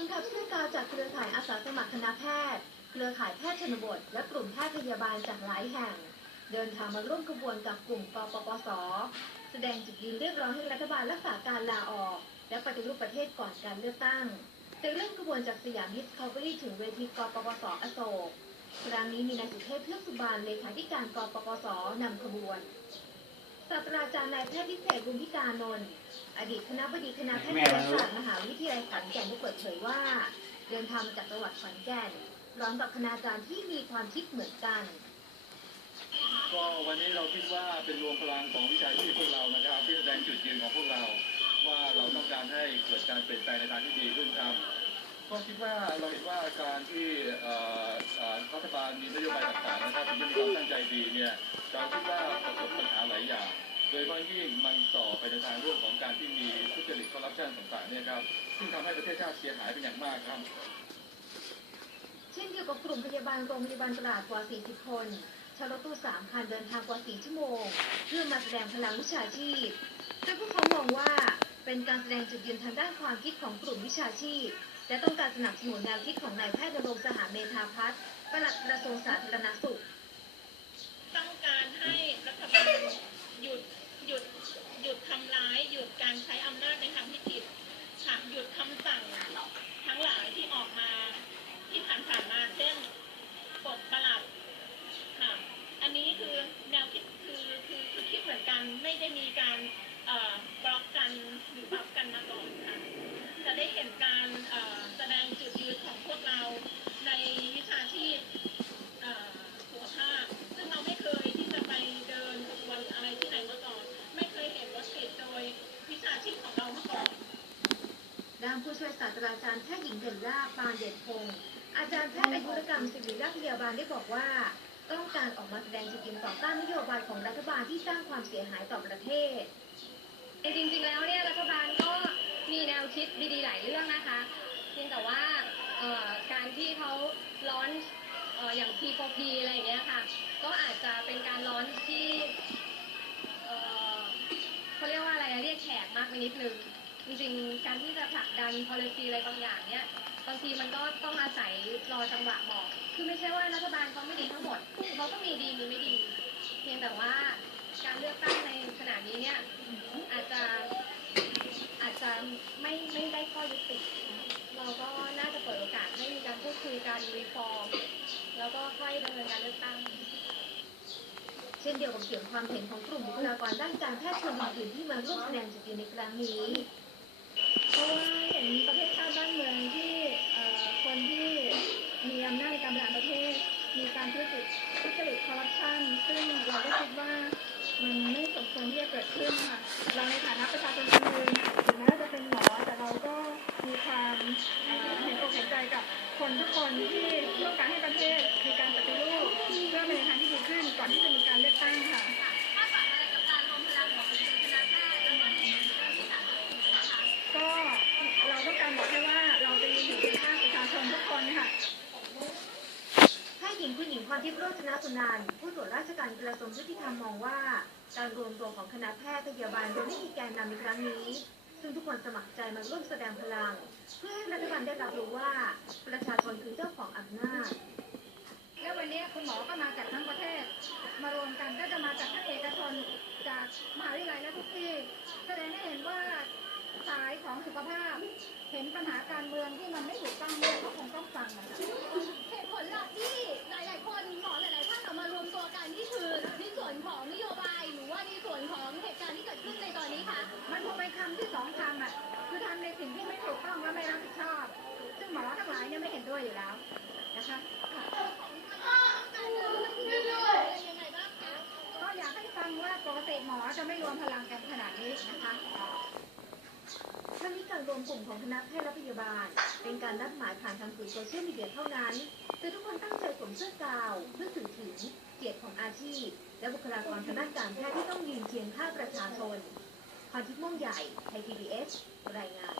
องทัพเสื้อกาวจากเครือข่ายอาสาสมัครคณะแพทย์ เครือข่ายแพทย์ชนบท และกลุ่มแพทย์พยาบาลจากหลายแห่ง เดินทางมาร่วมขบวนกับกลุ่มกปปส แสดงจุดยืนเรียกร้องให้รัฐบาลรักษาการลาออก และปฏิรูปประเทศก่อนการเลือกตั้งจะเริ่มขบวนจากสยามดิสคัฟเวอรี่ถึงเวทีกปปสอโศกครั้งนี้มีนายสุเทพเทือกสุบานเลขาธิการกปปสนำขบวน ศาสตราจารย์นายแพทย์พิเศษบุญพิการนนท์อดีตคณะบดีคณะแพทยศาสตร์มหาวิทยาลัยขอนแก่นได้เปิดเผยว่า เดินทางมาจากจังหวัดขอนแก่นพร้อมกับคณาจารย์ที่มีความคิดเหมือนกัน ก็วันนี้เราคิดว่าเป็นรวมพลังของวิชาชีพพวกเรานะครับที่แสดงจุดยืนของพวกเรา ว่าเราต้องการให้เกิดการเปลี่ยนแปลงในทางที่ดีขึ้นครับ ก็คิดว่าเราเห็นว่าการที่รัฐบาลมีนโยบายต่างๆนะครับมีความตั้งใจดีเนี่ยเราคิดว่าประสบปัญหาหลายอย่าง โดยเฉพาะยิ่งมันต่อไปในทางเรื่องของการที่มีทุจริตคอร์รัปชันต่างๆเนี่ยครับซึ่งทำให้ประเทศชาติเสียหายเป็นอย่างมากครับ เช่นเดียวกับกลุ่มพยาบาลโรงพยาบาลตราดกว่า 40 คนช้รถตู้3คันเดินทางกว่า 4 ชั่วโมง เพื่อมาแสดงพลังวิชาชีพโดยพวกเขามองว่าเป็นการแสดงจุดยืนทางด้านความคิดของกลุ่มวิชาชีพ และต้องการสนับสนุนแนวคิดของนายแพทย์ดำรงสหเมธาพัฒน์ปลัดกระทรวงสาธารณสุข ต้องการให้รัฐบาลหยุดหยุดหยุดทำร้ายหยุดการใช้อำนาจในทางที่ผิดค่ะหยุดคำสั่งทั้งหลายที่ออกมาที่ผ่านๆมาเช่นปลดประหลัดค่ะอันนี้คือแนวคิดคือคือคือคิดเหมือนกันไม่ได้มีการบล็อกกันหรือปรับกันมาก่อนค่ะ จะได้เห็นการเอ่อแสดงจุดยืนของพวกเราในวิชาชีพเอ่อสุขภาพซึ่งเราไม่เคยที่จะไปเดินขบวนอะไรที่ไหนมาก่อน ไม่เคยเห็นรถติดโดยวิชาชีพของเรามาก่อนด้านผู้ช่วยศาสตราจารย์แพทย์หญิงเด่นล่าปานเด่นพงศ์อาจารย์แพทย์อายุรกรรมศิริราชพยาบาลได้บอกว่า ต้องการออกมาแสดงจุดยืนต่อต้านนโยบายของรัฐบาลที่สร้างความเสียหายต่อประเทศจริงๆแล้วเนี่ยรัฐบาลก็ พียงแต่ว่าการที่เขาร้อนอย่าง P4P อะไรอย่างเงี้ยค่ะ ก็อาจจะเป็นการร้อนที่เขาเรียกว่าอะไรเรียกแขกมากไปนิดนึงจริงๆการที่จะผลักดัน policy อะไรบางอย่างเนี่ยบางทีมันก็ต้องอาศัยรอจังหวะเหมาะคือไม่ใช่ว่ารัฐบาลเขาไม่ดีทั้งหมดเขาก็มีดีมีไม่ดี เพียงแต่ว่าการเลือกตั้งในขณะนี้เนี่ยอาจจะอาจจะไม่ไม่ได้ข้อยุติ เราก็น่าจะเปิดโอกาสให้มีการพูดคุยกันรีฟอร์ม แล้วก็ค่อยดำเนินการเลือกตั้ง เช่นเดียวกับเสียงความเห็นของกลุ่มบุคลากรด้านการแพทย์คนอื่นๆที่มาร่วมแสดงจุดยืนในครั้งนี้ เพราะว่าเห็นประเทศชาติบ้านเมืองที่เอ่อคนที่มีอำนาจในการบริหารประเทศ มีการทุจริตทุจริตคอร์รัปชันซึ่งเราก็คิดว่ามันไม่สมควรที่จะเกิดขึ้นค่ะ เราในฐานะประชาชน คนที่ต้องการให้ประเทศมีการปฏิรูปเพื่อไปในทางที่ดีขึ้นก่อนที่จะมีการเลือกตั้งค่ะก็เราต้องการบอกแค่ว่าเราจะยืนอยู่เคียงข้างประชาชนทุกคนค่ะแพทย์หญิงคุณหญิงพรทิพย์โรจนสุนันผู้ตรวจราชการกระทรวงยุติธรรมมองว่า การรวมตัวของคณะแพทย์พยาบาลโดยไม่มีแกนนำในครั้งนี้ ซึ่งทุกคนสมัครใจมาร่วมแสดงพลัง เพื่อให้รัฐบาลได้รับรู้ว่าประชาชนคือเจ้าของอำนาจ แล้ววันนี้คุณหมอก็มาจากทั้งประเทศ มารวมกันก็จะมาจากทั้งเอกชนจากมหาวิทยาลัยและทุกที่แสดงให้เห็นว่าสายของสุขภาพ เห็นปัญหาการเมืองที่มันไม่ถูกต้องเนี่ยก็คงต้องฟังนะคะเหตุผลหลักที่หลายๆ คนหมอหลายๆท่านออกมารวมตัวกันนี่คือในส่วนของนโยบายหรือว่าในส่วนของเหตุการณ์ที่เกิดขึ้นใน มันคงเป็นคำที่สองคำอะ คือทำในสิ่งที่ไม่ถูกต้องและไม่รับผิดชอบ ซึ่งหมอทั้งหลายเนี่ยไม่เห็นด้วยอยู่แล้วนะคะค่ะยังไงบ้างคะก็อยากให้ฟังว่าปกติหมอจะไม่รวมพลังกันขนาดนี้นะคะทั้งนี้การรวมกลุ่มของคณะแพทย์และพยาบาล เป็นการนัดหมายผ่านทางสื่อโซเชียลมีเดียเท่านั้นแต่ทุกคนตั้งใจสวมเสื้อกาวเพื่อสื่อถึงเกียรติของอาชีพ และบุคลากรทางด้านการแพทย์ที่ต้องยืนเคียงข้างประชาชน พรทิพย์ม่วงใหญ่ไทย PBS รายงาน